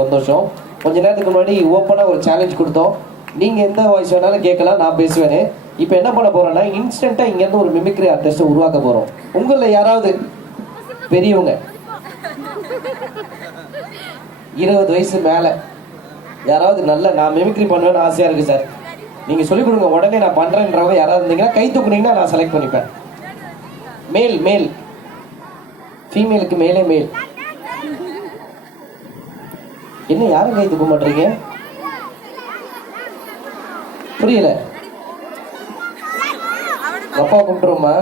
சந்தோஷம். கொஞ்ச நேரத்துக்கு முன்னாடி ஓப்பனாக ஒரு சேலஞ்ச் கொடுத்தோம். நீங்கள் எந்த வாய்ஸ் வேணாலும் கேட்கலாம் நான் பேசுவேன். இப்போ என்ன பண்ண போறோம்னா இன்ஸ்டண்ட்டாக இங்கேருந்து ஒரு மிமிக்ரி ஆர்டிஸ்ட்டை உருவாக்க போகிறோம் உங்களில் யாராவது பெரியவங்க இருபது வயசு மேலே யாராவது நல்ல நான் மிமிக்ரி பண்ணுவேன்னு ஆசையாக இருக்குது சார். நீங்கள் சொல்லிக் கொடுங்க உடனே நான் பண்ணுறேன்றவங்க யாராவது இருந்தீங்கன்னா கை தூக்குனீங்கன்னா நான் செலக்ட் பண்ணிப்பேன். மேல் மேல் ஃபீமேலுக்கு மேலே மேல் என்ன யாரும் கை தூக்க மாட்டீங்க? புரியல. அப்பா கும்பிட்டுருமா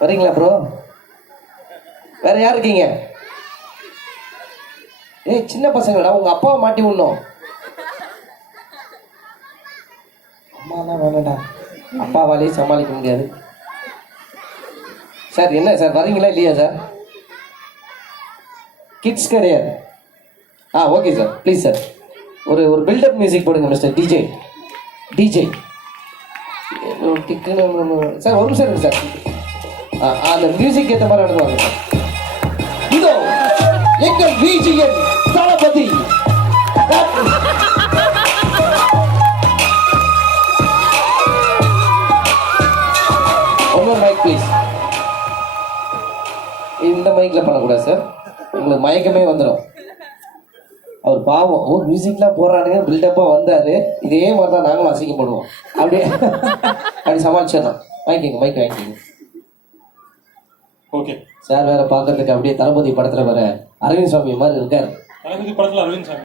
வரீங்களா ப்ரோ வேற யார் இருக்கீங்க? ஏய் சின்ன பசங்கடா உங்க அப்பாவை மாட்டி விடணும். அம்மாலாம் வேணாம்டா. அப்பாவாலேயே சமாளிக்க முடியாது. சார் என்ன சார் வரீங்களா இல்லையா சார்? கிட்ஸ் கிடையாது ஆ ஓகே சார் ப்ளீஸ் சார் ஒரு ஒரு பில்டப் மியூசிக் போடுங்க மிஸ்டர் டிஜே டிஜே சார் ஒரு நிமிஷம் இருங்க சார் அந்த மியூசிக் ஏற்ற மாதிரி நடந்து சார். இதோ எங்கள் விஜிஎன் தளபதி. ஒன்றும் மைக் ப்ளீஸ் இந்த மைக்கில் பண்ணக்கூடாது சார் உங்களுக்கு மயக்கமே வந்துடும் அவர் பாவம். ஓ மியூசிக்லாம் போடுறானுங்க பில்டப்பாக வந்தார். இதே மாதிரி தான் நாங்களும் அசிங்கப்படுவோம் அப்படியே அப்படி சமாளிச்சிடலாம். வாங்கிக்கோங்க மைக் வாங்கிக்கோங்க. ஓகே சார் வேற பார்க்கறதுக்கு அப்படியே தளபதி படத்தில் வர அரவிந்த் சுவாமி மாதிரி இருக்கார். தளபதி படத்துல அரவிந்த் சாமி.